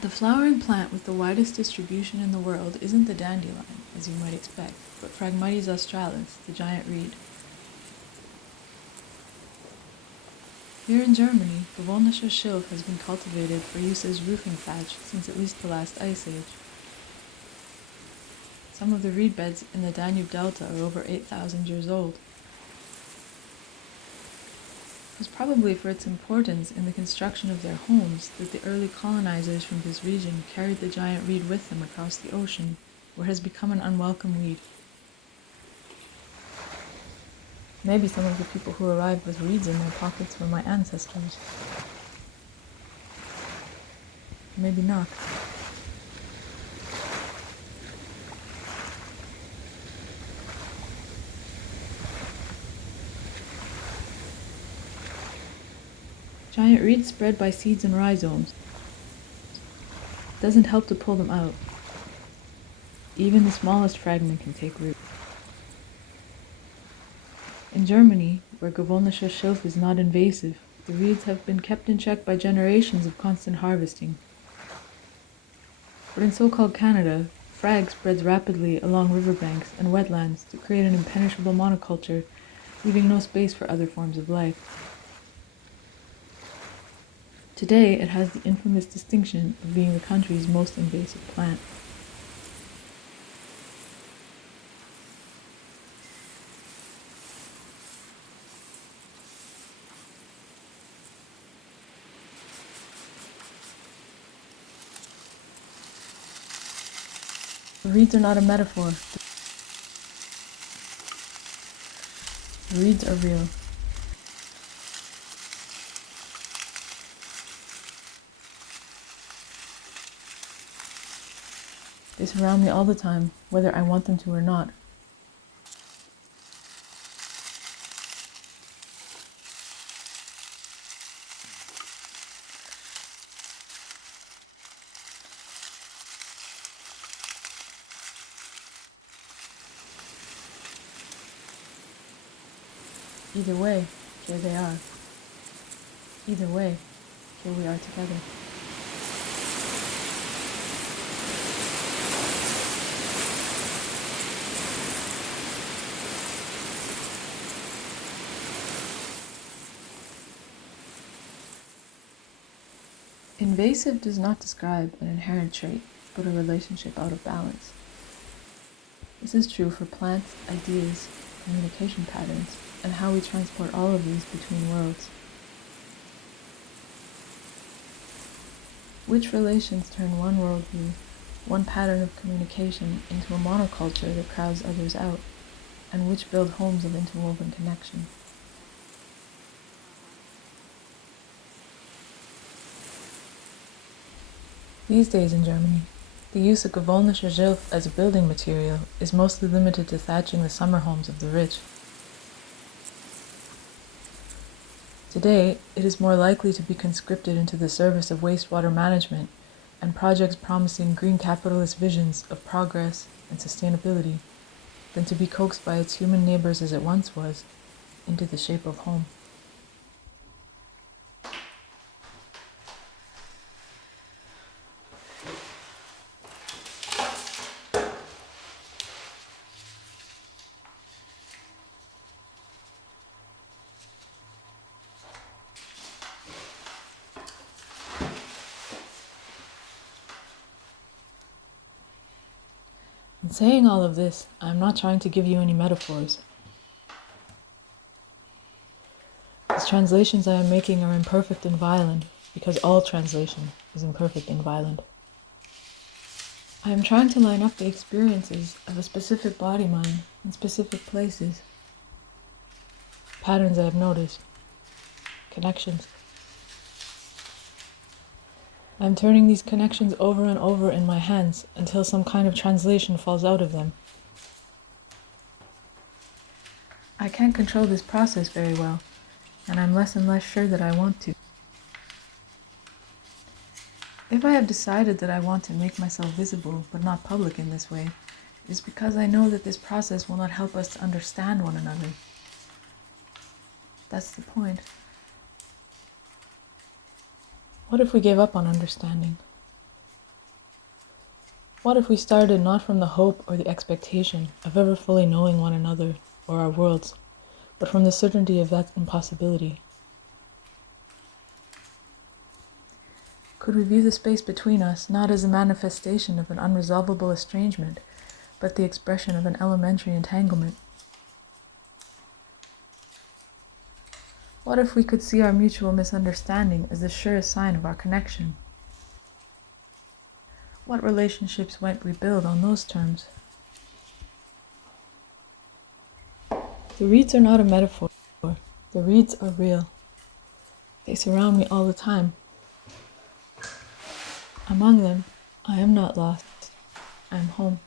The flowering plant with the widest distribution in the world isn't the dandelion, as you might expect, but Phragmites australis, the giant reed. Here in Germany, the Gewöhnlicher Schilf has been cultivated for use as roofing thatch since at least the last ice age. Some of the reed beds in the Danube Delta are over 8,000 years old. It was probably for its importance in the construction of their homes that the early colonizers from this region carried the giant reed with them across the ocean, where it has become an unwelcome weed. Maybe some of the people who arrived with reeds in their pockets were my ancestors. Maybe not. Giant reeds spread by seeds and rhizomes. It doesn't help to pull them out. Even the smallest fragment can take root. In Germany, where Gewöhnlicher Schilf is not invasive, the reeds have been kept in check by generations of constant harvesting. But in so-called Canada, Phrag spreads rapidly along riverbanks and wetlands to create an impenetrable monoculture, leaving no space for other forms of life. Today, it has the infamous distinction of being the country's most invasive plant. The reeds are not a metaphor. The reeds are real. They surround me all the time, whether I want them to or not. Either way, here they are. Either way, here we are together. Invasive does not describe an inherent trait, but a relationship out of balance. This is true for plants, ideas, communication patterns, and how we transport all of these between worlds. Which relations turn one worldview, one pattern of communication into a monoculture that crowds others out, and which build homes of interwoven connection? These days in Germany, the use of Gewöhnlicher Schilf as a building material is mostly limited to thatching the summer homes of the rich. Today, it is more likely to be conscripted into the service of wastewater management and projects promising green capitalist visions of progress and sustainability than to be coaxed by its human neighbors as it once was into the shape of home. In saying all of this, I am not trying to give you any metaphors. The translations I am making are imperfect and violent, because all translation is imperfect and violent. I am trying to line up the experiences of a specific body-mind in specific places. Patterns I have noticed. Connections. I am turning these connections over and over in my hands until some kind of translation falls out of them. I can't control this process very well, and I'm less and less sure that I want to. If I have decided that I want to make myself visible but not public in this way, it is because I know that this process will not help us to understand one another. That's the point. What if we gave up on understanding? What if we started not from the hope or the expectation of ever fully knowing one another or our worlds, but from the certainty of that impossibility? Could we view the space between us not as a manifestation of an unresolvable estrangement, but the expression of an elementary entanglement? What if we could see our mutual misunderstanding as the surest sign of our connection? What relationships might we build on those terms? The reeds are not a metaphor. The reeds are real. They surround me all the time. Among them, I am not lost. I am home.